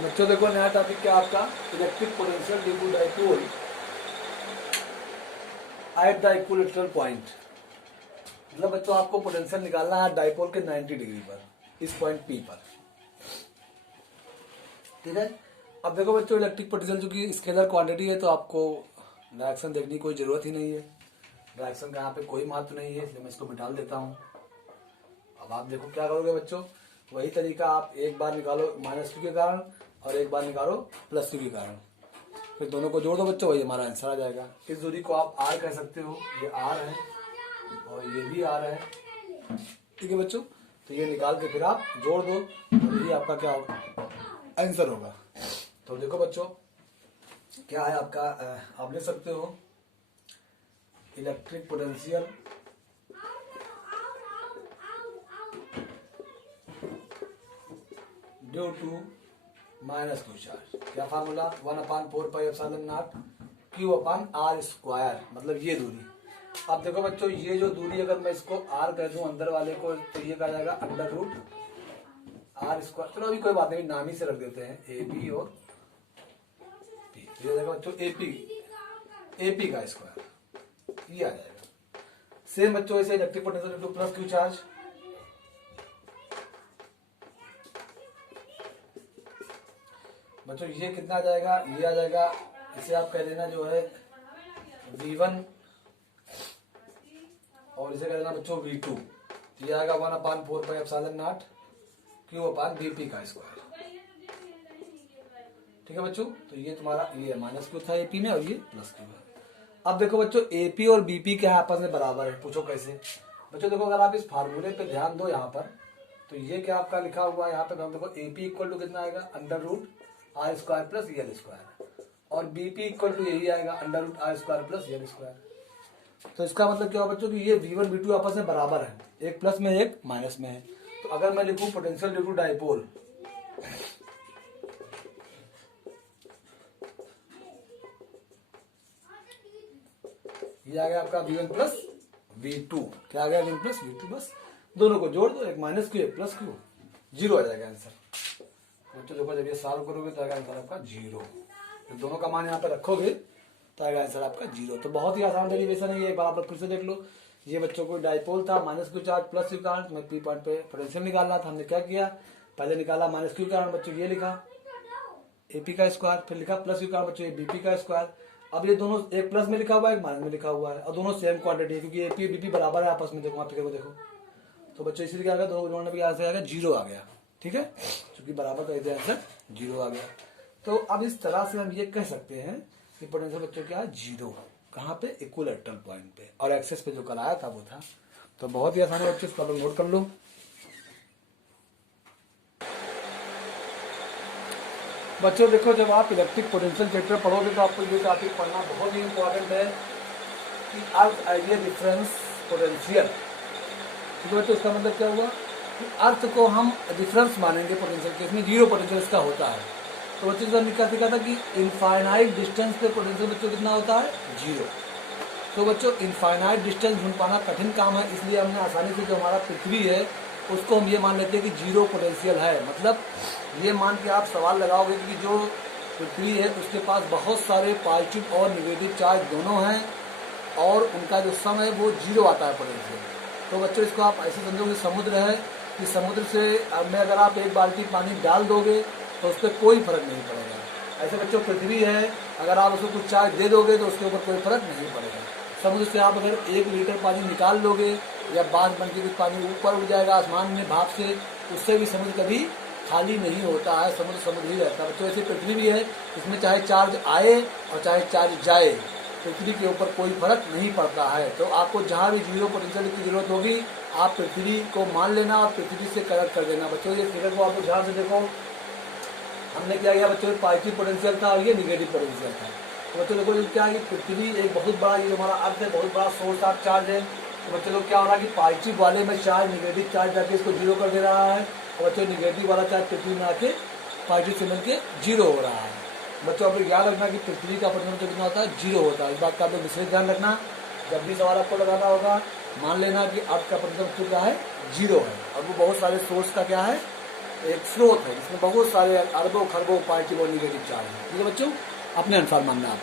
बच्चों देखो नया टॉपिक क्या आपका, electric potential due to dipole at the equilateral point. मतलब बच्चों आपको पोटेंशियल निकालना है डाइपोल के 90 डिग्री पर, इस पॉइंट पी पर। ठीक है, अब देखो बच्चों इलेक्ट्रिक पोटेंशियल चूंकि स्केलर क्वांटिटी है तो आपको डायरेक्शन देखने की कोई जरूरत ही नहीं है। डायरेक्शन का यहाँ पे कोई महत्व नहीं है, इसलिए मैं इसको मिटा देता हूँ। अब आप देखो क्या करोगे बच्चों, वही तरीका आप एक बार निकालो -q के कारण और एक बार निकालो +q के कारण, फिर दोनों को जोड़ दो बच्चों, वही हमारा आंसर आ जाएगा। इस दूरी को आप r कह सकते हो, ये r है और ये भी r है। ठीक है बच्चों, तो ये निकाल के फिर आप जोड़ दो और ये आपका क्या होगा, आंसर होगा। तो देखो बच्चों क्या है आपका, आप ले सकते हो electric potential due to -q charge. क्या फार्मूला, 1/4πε0 q/r², मतलब ये दूरी। अब देखो बच्चों ये जो दूरी अगर मैं इसको r कह दूं अंदर वाले को, तो ये कहा जाएगा √r²। चलो अभी कोई बात नहीं, नाम ही से रख देते हैं ab और p। ये देखो बच्चों AP का स्क्वायर, ये आ जाएगा। सेम बच्चों ऐसे electric potential due to +q charge, बच्चों ये कितना आ जाएगा, ये आ जाएगा, इसे आप कह देना जो है V1 और इसे कह देना बच्चों V2। ये आएगा 1/4πε0 q/bp का स्क्वायर। ठीक है बच्चों, तो ये तुम्हारा ये -q था AP में और ये +q है। अब देखो बच्चों AP और BP के आपस में बराबर है, पूछो कैसे। बच्चों देखो अगर आप इस फार्मूले पे ध्यान दो यहाँ पर, तो ये क्या आपका लिखा हुआ है यहाँ पे, देखो AP इक्वल टू कितना आएगा, √r² + l², और BP इक्वल टू यही आएगा √r² + l²। तो इसका मतलब क्या हुआ बच्चों कि ये V1 V2 आपस में बराबर है, एक प्लस में एक माइनस में है। तो अगर मैं लिखूं पोटेंशियल ड्यू टू डाइपोल, ये आ गया आपका V1 + V2। क्या आ गया, V1 + V2, बस दोनों को जोड़ दो, एक -q एक +q, 0 आ जाएगा आंसर। बच्चों देखो जब ये सॉल्व करोगे तो आएगा आंसर आपका 0। तो दोनों का मान यहाँ पे रखोगे तो आएगा आंसर आपका 0। तो बहुत ही आसान डेरिवेशन है ये, एक बार आप फिर से देख लो। ये बच्चों को डाइपोल था, -q चार्ज +q कारण, मैं P पॉइंट पे पोटेंशियल निकालना था। हमने क्या किया, पहले निकाला -q कारण बच्चों, ये लिखा AP का स्क्वायर, फिर लिखा +q कारण बच्चों ये BP का स्क्वायर। अब ये दोनों एक प्लस में लिखा हुआ है, एक माइनस में लिखा हुआ है, और दोनों सेम क्वांटिटी है क्योंकि AP और BP बराबर है आपस में। देखो आप फिगर को देखो, तो बच्चों इसीलिए क्या आ गया, दोनों जोड़ने पे आंसर आएगा 0 आ गया। ठीक है, क्योंकि बराबर तो इधर आंसर 0 आ गया। तो अब इस तरह से हम ये कह सकते हैं कि पोटेंशियल बच्चों क्या है 0, कहाँ पे, इक्विलेटरल पॉइंट पे, और एक्सेस पे जो कराया था वो था। तो बहुत ही आसान है बच्चों, इसको नोट कर लो। बच्चों देखो जब आप इलेक्ट्रिक पोटेंशियल चैप्टर पढ़ोगे तो आपको ये टॉपिक पढ़ना बहुत ही इंपॉर्टेंट है कि अर्थ आइडियल डिफरेंस पोटेंशियल। ठीक है बच्चों, इसका मतलब क्या हुआ कि अर्थ को हम डिफरेंस मानेंगे पोटेंशियल के, इसमें 0 पोटेंशियल इसका होता है। तो बच्चों जो क्या सीखा था कि इनफाइनाइट डिस्टेंस पे पोटेंशियल बच्चों कितना होता है, 0। तो बच्चों इनफाइनाइट डिस्टेंस ढूंढ पाना कठिन काम है, इसलिए हमने आसानी से जो हमारा पृथ्वी है उसको हम ये मान लेते हैं कि 0 पोटेंशियल है। मतलब ये मान के आप सवाल लगाओगे कि जो पृथ्वी है उसके पास बहुत सारे पॉजिटिव और निगेटिव चार्ज दोनों हैं, और उनका जो सम है वो 0 आता है पोटेंशियल। तो बच्चों इसको आप ऐसे समझोगे समुद्र है, कि समुद्र से में अगर आप एक बाल्टी पानी डाल दोगे तो उस पर कोई फर्क नहीं पड़ेगा। ऐसे बच्चों पृथ्वी है, अगर आप उसको कुछ चार्ज दे दोगे तो उसके ऊपर कोई फर्क नहीं पड़ेगा। समुद्र से आप अगर 1 लीटर पानी निकाल लोगे या बांध बन के कुछ पानी ऊपर उड़ जाएगा आसमान में भाप से, उससे भी समुद्र कभी खाली नहीं होता है, समुद्र समुद्र ही रहता है। बच्चों ऐसे पृथ्वी भी है, इसमें चाहे चार्ज आए और चाहे चार्ज जाए, पृथ्वी के ऊपर कोई फर्क नहीं पड़ता है। तो आपको जहाँ भी 0 पोटेंशियल की जरूरत होगी आप पृथ्वी को मान लेना और पृथ्वी से कनेक्ट कर देना। बच्चों ये फिगर को आप ध्यान से देखो, हमने क्या किया बच्चों, पॉजिटिव पोटेंशियल था और ये निगेटिव पोटेंशियल था। तो बच्चों देखो क्या है कि पृथ्वी एक बहुत बड़ा, ये हमारा अर्थ है, बहुत बड़ा सोर्स ऑफ चार्ज है। तो बच्चों लोग क्या हो रहा है कि पॉजिटिव वाले में चार्ज निगेटिव चार्ज जाके इसको 0 कर दे रहा है, और बच्चों निगेटिव वाला चार्ज पृथ्वी में आके पॉजिटिव से मिलकर 0 हो रहा है। बच्चों आप लोग याद रखना कि पृथ्वी का पोटेंशियल कितना होता है, 0 होता है। इस बात का आप लोग विशेष ध्यान रखना, जब भी सवाल आपको लगाना होगा मान लेना कि अर्थ का पोटेंशियल क्या है, 0 है, और वो बहुत सारे सोर्स का क्या है, एक स्रोत है जिसमें बहुत सारे अरबों खरबों पॉजिटिव और निगेटिव चार्ज है। ठीक है बच्चों, अपने अनुसार मानना आप।